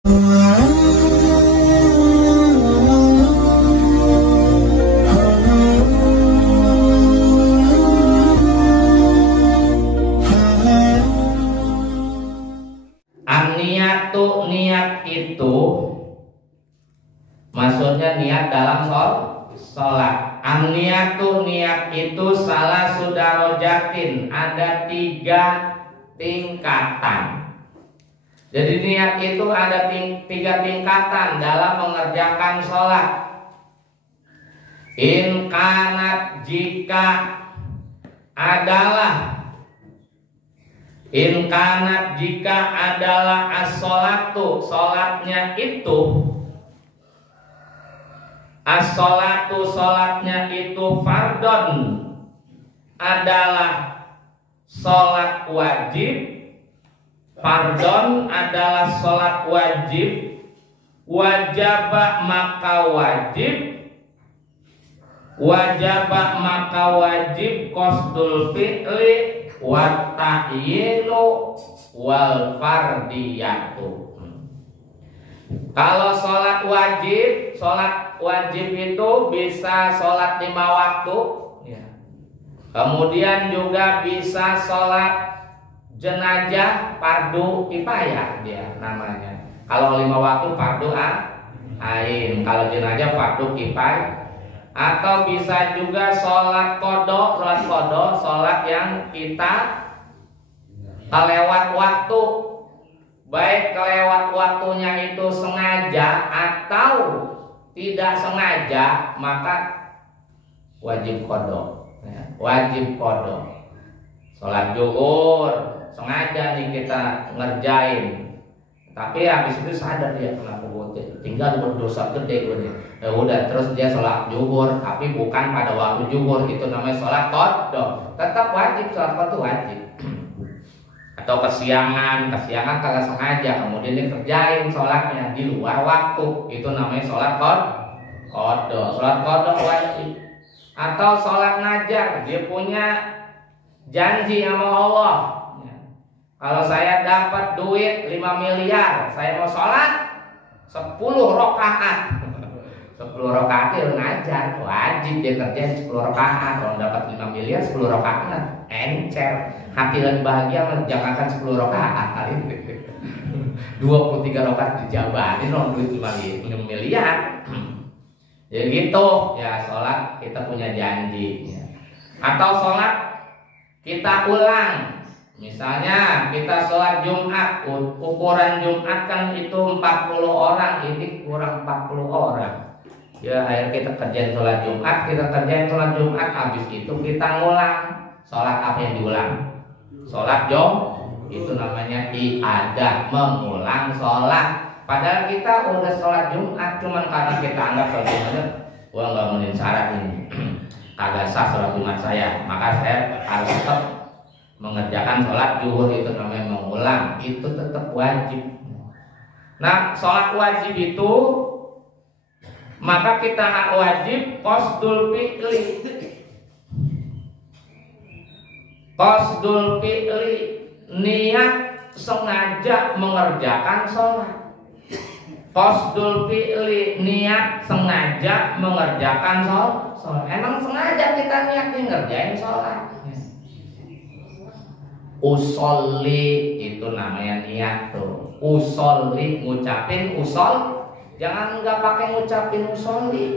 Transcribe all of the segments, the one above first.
An-niyatu, niat itu maksudnya niat dalam sholat. An-niyatu, niat itu salah sudarojatin, ada 3 tingkatan. Jadi niat itu ada 3 tingkatan dalam mengerjakan sholat. In kanat, jika adalah, in kanat, jika adalah as-sholatu, sholatnya itu, as-sholatu, sholatnya itu fardon, adalah sholat wajib. Fardon adalah sholat wajib. Wajaba, maka wajib. Wajaba, maka wajib qasdul fi'li wa ta'yinu wal fardiyatu. Kalau sholat wajib itu bisa sholat 5 waktu, ya. Kemudian juga bisa sholat jenazah fardu kifayah, dia namanya. Kalau 5 waktu fardu ain, kalau jenazah fardu kifayah. Atau bisa juga sholat qadha, sholat yang kita kelewat waktu, baik kelewat waktunya itu sengaja atau tidak sengaja, maka wajib qadha, ya, wajib qadha. Sholat zuhur sengaja nih kita ngerjain, tapi habis itu sadar dia kenapa tinggal berdosa gede gue. Ya udah, terus dia sholat zuhur tapi bukan pada waktu zuhur, itu namanya sholat qadha. Tetap wajib, sholat qadha wajib. Atau kesiangan kalau sengaja kemudian dia kerjain sholatnya di luar waktu, itu namanya sholat qadha. Sholat qadha wajib. Atau sholat najar, dia punya janji sama Allah, kalau saya dapat duit 5 miliar, saya mau sholat 10 rakaat. 10 rakaat itu ngajar, wajib dia kerjain 10 rakaat. Kalau dapat 5 miliar 10 rakaat, encer. Hati lagi bahagia, jangankan 10 rakaat kali ini. 23 rakaat dijabarin dong duit 5 miliar. Jadi gitu, ya sholat kita punya janji. Atau sholat kita ulang. Misalnya kita sholat Jumat, ukuran Jumat kan itu 40 orang, ini kurang 40 orang. Ya akhirnya kita kerjain sholat Jumat, habis itu kita ngulang. Sholat apa yang diulang? Sholat itu namanya iadah, mengulang sholat. Padahal kita udah sholat Jumat, cuman karena kita anggap sholat Jumat, gua nggak memenuhi syarat ini, kagak sah sholat Jumat saya, maka saya harus tetap mengerjakan sholat zuhur, itu namanya mengulang, itu tetap wajib. Nah, sholat wajib itu maka kita wajib qasdul fi'li. Qasdul fi'li, niat sengaja mengerjakan sholat. Qasdul fi'li, niat sengaja mengerjakan sholat. Emang sengaja kita niat ngerjain sholat. Usolli, itu namanya niat tuh. Usolli, ngucapin usol, jangan nggak pakai ngucapin usolli.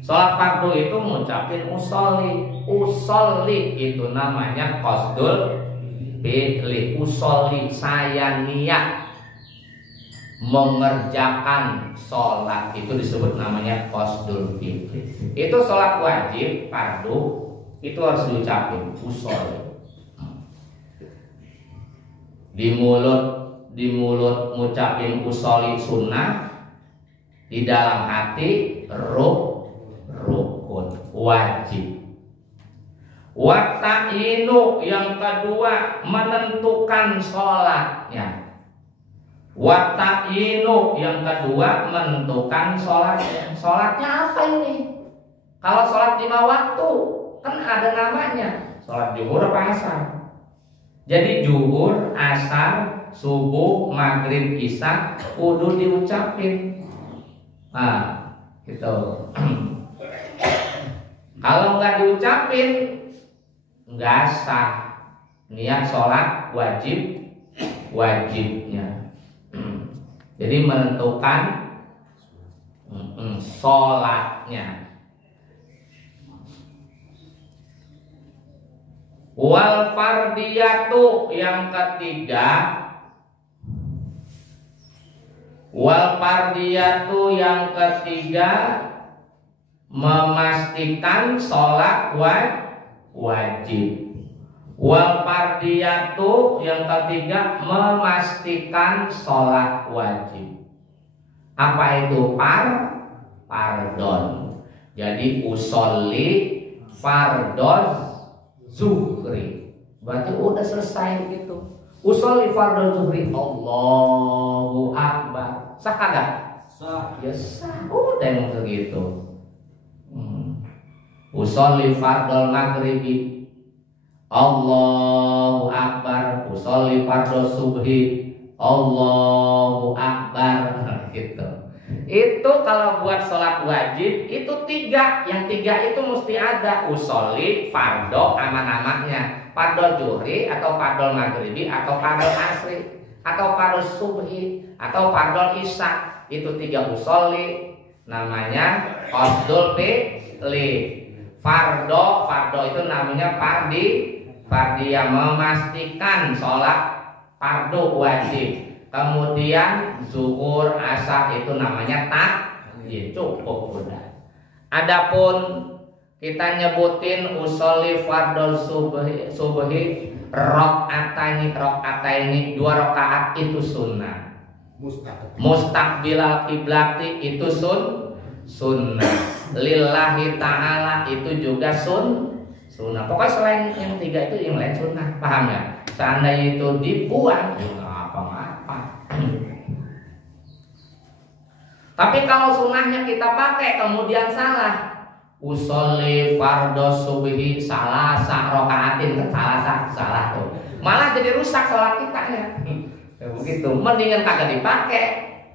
Sholat fardu itu ngucapin usolli. Usolli itu namanya qasdul fi'li. Usolli, saya niat mengerjakan sholat, itu disebut namanya qasdul fi'li. Itu sholat wajib fardu, itu harus diucapin usolli. Di mulut ngucapin usolli sunnah, di dalam hati rukun wajib. Wa ta'yinu, yang kedua menentukan sholatnya. Wa ta'yinu, yang kedua menentukan sholatnya. Sholatnya apa ini? Kalau sholat 5 waktu kan ada namanya, sholat zuhur apa asar. Jadi zuhur, asar, subuh, maghrib, isya kudu diucapin. Nah, gitu. Kalau nggak diucapin nggak sah niat sholat wajibnya. Jadi menentukan sholatnya. Wal fardiyatu yang ketiga, wal fardiyatu yang ketiga memastikan sholat wajib. Wal fardiyatu yang ketiga memastikan sholat wajib. Apa itu fardon? Jadi usolli fardon zuhri, berarti udah selesai gitu. Usolli fardhu zuhri, Allahu akbar. Sah kagak? Sah. Ya sah. Udah yang begitu. Usolli fardhu maghribi, Allahu akbar. Usolli fardhu subhi, Allahu akbar. Gitu. Itu kalau buat sholat wajib itu 3. Yang 3 itu mesti ada usolli, fardo, nama-namanya, fardo zuhri atau fardo maghribi atau fardo asri atau fardo subhi atau fardo isya. Itu 3 usolli, namanya qasdul fi'li. Fardo itu namanya fardi yang memastikan sholat fardu wajib. Kemudian zuhur, asar itu namanya takyin, cukup udah. Adapun kita nyebutin usolli fardhu subhi rakaataini 2 rakaat itu sunnah. Mustaqbilal kiblati itu sunnah. Lillahi ta'ala itu juga sunnah. Pokoknya selain yang 3 itu yang lain sunnah, paham ya? Seandainya itu dibuang tapi kalau sunnahnya kita pakai kemudian salah, usolli fardhu subhi salasa rakaatin, salah tuh, malah jadi rusak sholat kita ya. Begitu, mendingan kagak dipakai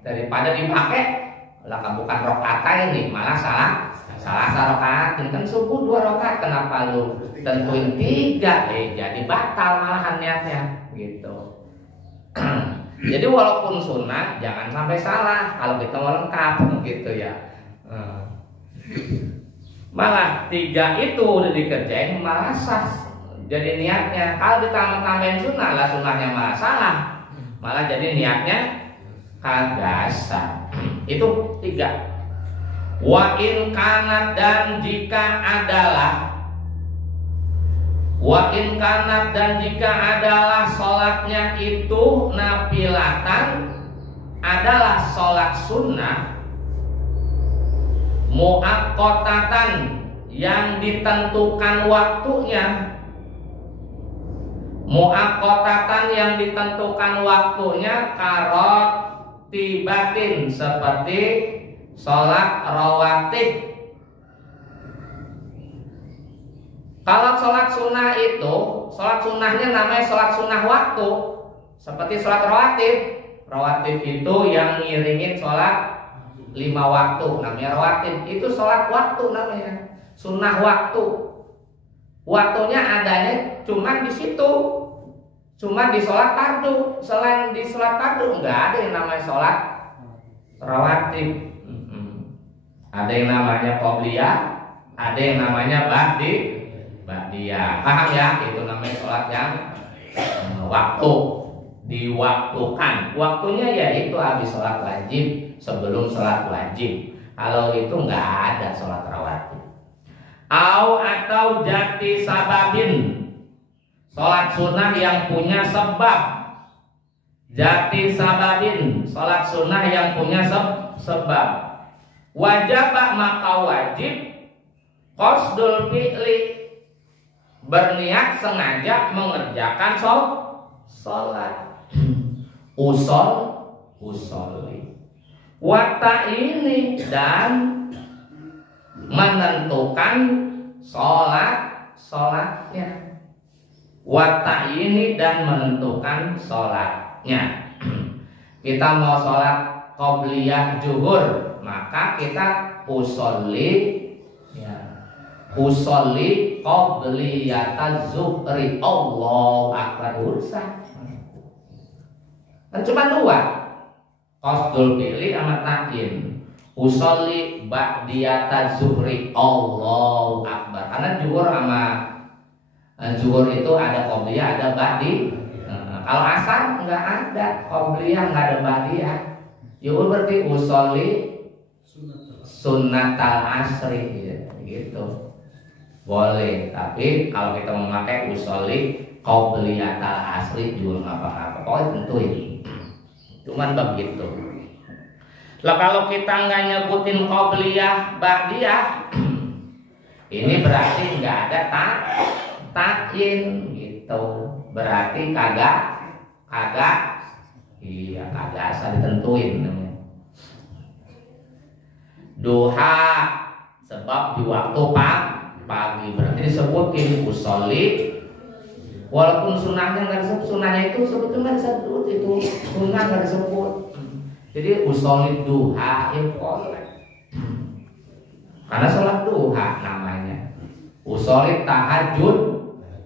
daripada dipakai lah bukan rakaat ini malah salah rakaatin. Kan subuh 2 rakaat, kenapa lu tentuin 3? Jadi batal malahan niatnya gitu. Jadi walaupun sunnah jangan sampai salah kalau kita mau lengkap gitu ya. Malah 3 itu udah dikerjain malah sah jadi niatnya. Kalau ditambah-tambahin sunnah lah sunnahnya malah salah, malah jadi niatnya kagak sah. Itu 3. Wa in kanat, dan jika adalah, wa in kanat, dan jika adalah sholatnya itu nafilatan, adalah sholat sunnah, muaqqatatan yang ditentukan waktunya, muaqqatatan yang ditentukan waktunya, karotibatin seperti sholat rawatib. Kalau sholat sunnah itu, sholat sunnahnya namanya sholat sunnah waktu, seperti sholat rawatib. Rawatib itu yang ngiringin sholat 5 waktu, namanya rawatib. Itu sholat waktu namanya, sunnah waktu. Waktunya adanya cuma di situ, cuma di sholat fardu. Selain di sholat fardu nggak ada yang namanya sholat rawatib. Ada yang namanya qobliyah, ada yang namanya ba'diyah. Paham ya? Itu namanya sholat yang waktu, diwaktukan. Waktunya yaitu habis sholat wajib, sebelum sholat wajib. Kalau itu nggak ada sholat rawatib. Atau jati sababin, sholat sunnah yang punya sebab. Jati sababin, sholat sunnah yang punya sebab. Wajib, maka wajib qasdul fi'li, berniat sengaja mengerjakan sholat. Usolli wata ini, dan menentukan sholatnya. Wata ini dan menentukan sholat. Ya, kita mau sholat qobliyah zuhur, maka kita usolli qobliyata zuhri, Allahu akbar, urusan. Kan cuma dua, qasdul fi'li sama ta'yin. Usolli ba'diyata zuhri, Allahu akbar. Karena zuhur itu ada qobliyah, ada ba'di. Kalau asar nggak ada qobliyah, nggak ada ba'diyah. Zuhur berarti usolli sunnatal asri gitu. Boleh, tapi kalau kita memakai usolli qobliyatal asri juga nggak apa-apa. Pokoknya tentuin. Cuman begitu. Lah kalau kita nggak nyebutin qobliyah ba'diyah, ini berarti nggak ada ta'yin gitu. Berarti kagak asal ditentuin namanya. Duha sebab di waktu pagi berarti disebutin usolli, walaupun sunnahnya nggak disebut, sunnahnya itu sebetulnya nggak disebut, itu sunnah nggak disebut. Jadi usolli duha ya boleh, karena sholat duha namanya. Usolli tahajud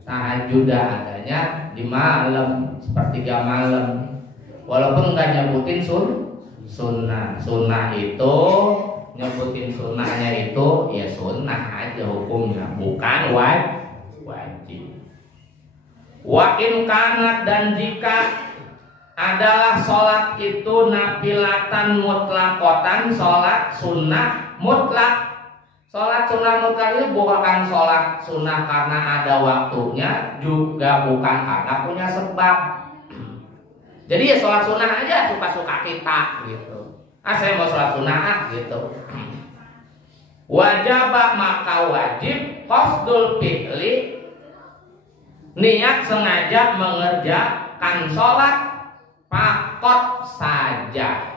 adanya di malam, sepertiga malam, walaupun nggak nyebutin sunnah itu. Nyebutin sunnahnya itu ya sunnah aja hukumnya, bukan wajib. Wa in kanat, dan jika adalah sholat itu nafilatan mutlaqatan, sholat sunnah mutlak. Sholat sunnah mutlak itu bukan sholat sunnah karena ada waktunya, juga bukan karena punya sebab. Jadi ya sholat sunnah aja suka-suka kita gitu. Saya mau sholat sunnah gitu. Wajib, maka wajib qasdul fi'li, niat sengaja mengerjakan sholat fakot saja.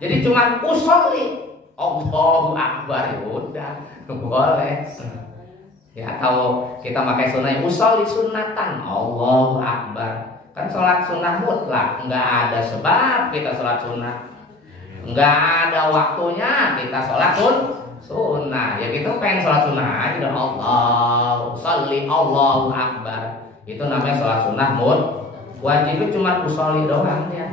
Jadi cuma usolli Allahu akbar, ya udah boleh. Ya, atau kita pakai sunnah usolli sunnatan Allahu akbar. Kan sholat sunnah mutlak, nggak ada sebab kita sholat sunnah. Nggak ada waktunya kita sholat sunnah, ya kita pengen sholat sunnah aja dan Allahu sholli Allahu akbar, itu namanya sholat sunnah wajib cuma usolli doang ya,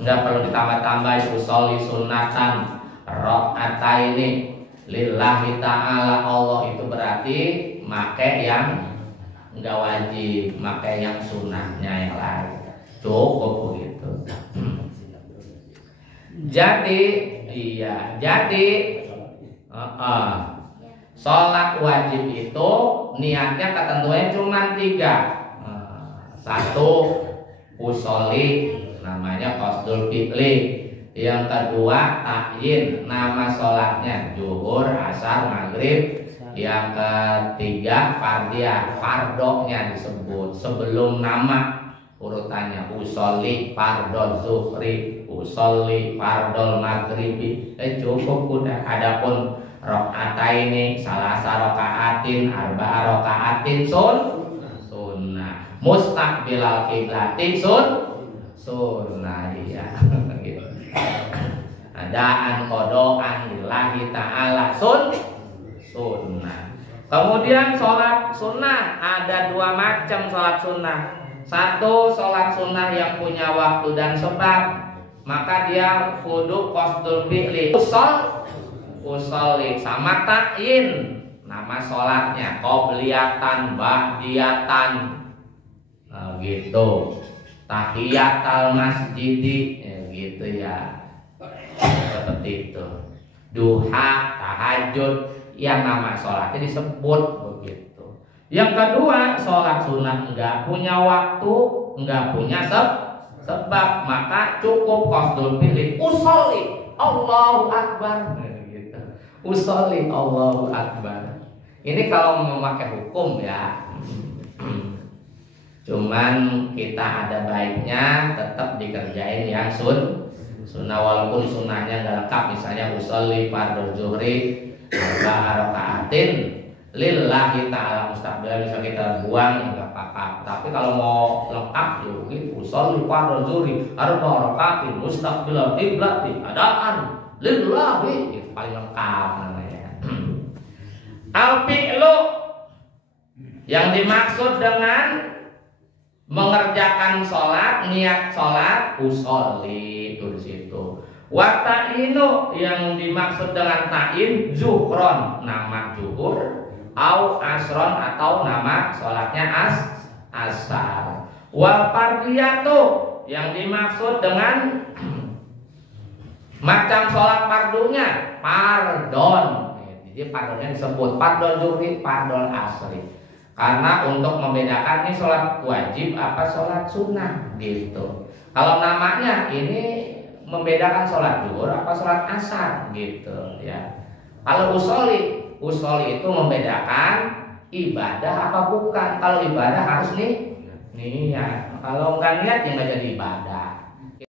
nggak perlu ditambah-tambah usolli sunnatan rakaataini lillahi ta'ala. Allah itu berarti make yang nggak wajib, make yang sunnahnya yang lain, cukup begitu. Jadi sholat wajib itu niatnya ketentuannya cuma 3. Satu, usolli, namanya qasdul fi'li. Yang kedua, ta'yin, nama sholatnya zuhur, asar, maghrib. Yang ketiga, fardiyah, fardonya disebut sebelum nama. Urutannya usolli fardhu zuhri, usolli fardhu maghribi, cukup udah. Adapun rakaataini, salasa rakaatin, arba'a rakaatin sunnah, mustaqbilal qiblati sunnah ya. Adaan qodoan lillahi ta'ala sunnah. Kemudian sholat sunnah ada 2 macam sholat sunnah. Satu, sholat sunnah yang punya waktu dan sebab, maka dia kudu qasdul fi'li, usolli, sama ta'yin, nama sholatnya qobliyatan, ba'diyatan, gitu, tahiyatal masjidi, gitu ya, seperti itu. Duha, tahajud, yang nama sholatnya disebut begitu. Yang kedua, sholat sunnah enggak punya waktu, enggak punya sebab, maka cukup qasdul fi'li, usolli Allahu akbar, gitu. Usolli Allahu akbar. Ini kalau memakai hukum ya. Cuman kita ada baiknya tetap dikerjain yang sunnah, walaupun sunnahnya enggak lengkap. Misalnya usolli fardhu zuhri arba'a rakaatin, lillahi ta'ala mustaqbil, bisa kita buang hingga apa-apa. Tapi kalau mau lengkap yuk usolli fardhu zuhri arba'a rakaatin mustaqbil qiblati adaan lillahi, itu paling lengkap namanya. Al-fi'lu yang dimaksud dengan mengerjakan sholat, niat sholat, usolli itu di situ. Wa ta'inu yang dimaksud dengan ta'in zuhron, nama zuhur, au asron atau nama sholatnya asar. Wa fardiyatu yang dimaksud dengan macam sholat fardunya, pardon. Jadi pardonnya disebut pardon zuhri, pardon asri. Karena untuk membedakan ini sholat wajib apa sholat sunnah gitu. Kalau namanya ini membedakan sholat zuhur apa sholat asar gitu ya. Kalau usolli itu membedakan ibadah apa bukan. Kalau ibadah harus niat. Kalau enggak niat ya nggak jadi ibadah.